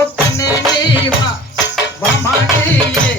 ಒಪ್ಪನೆ ನೀವ ಬಮಣಿಯೇ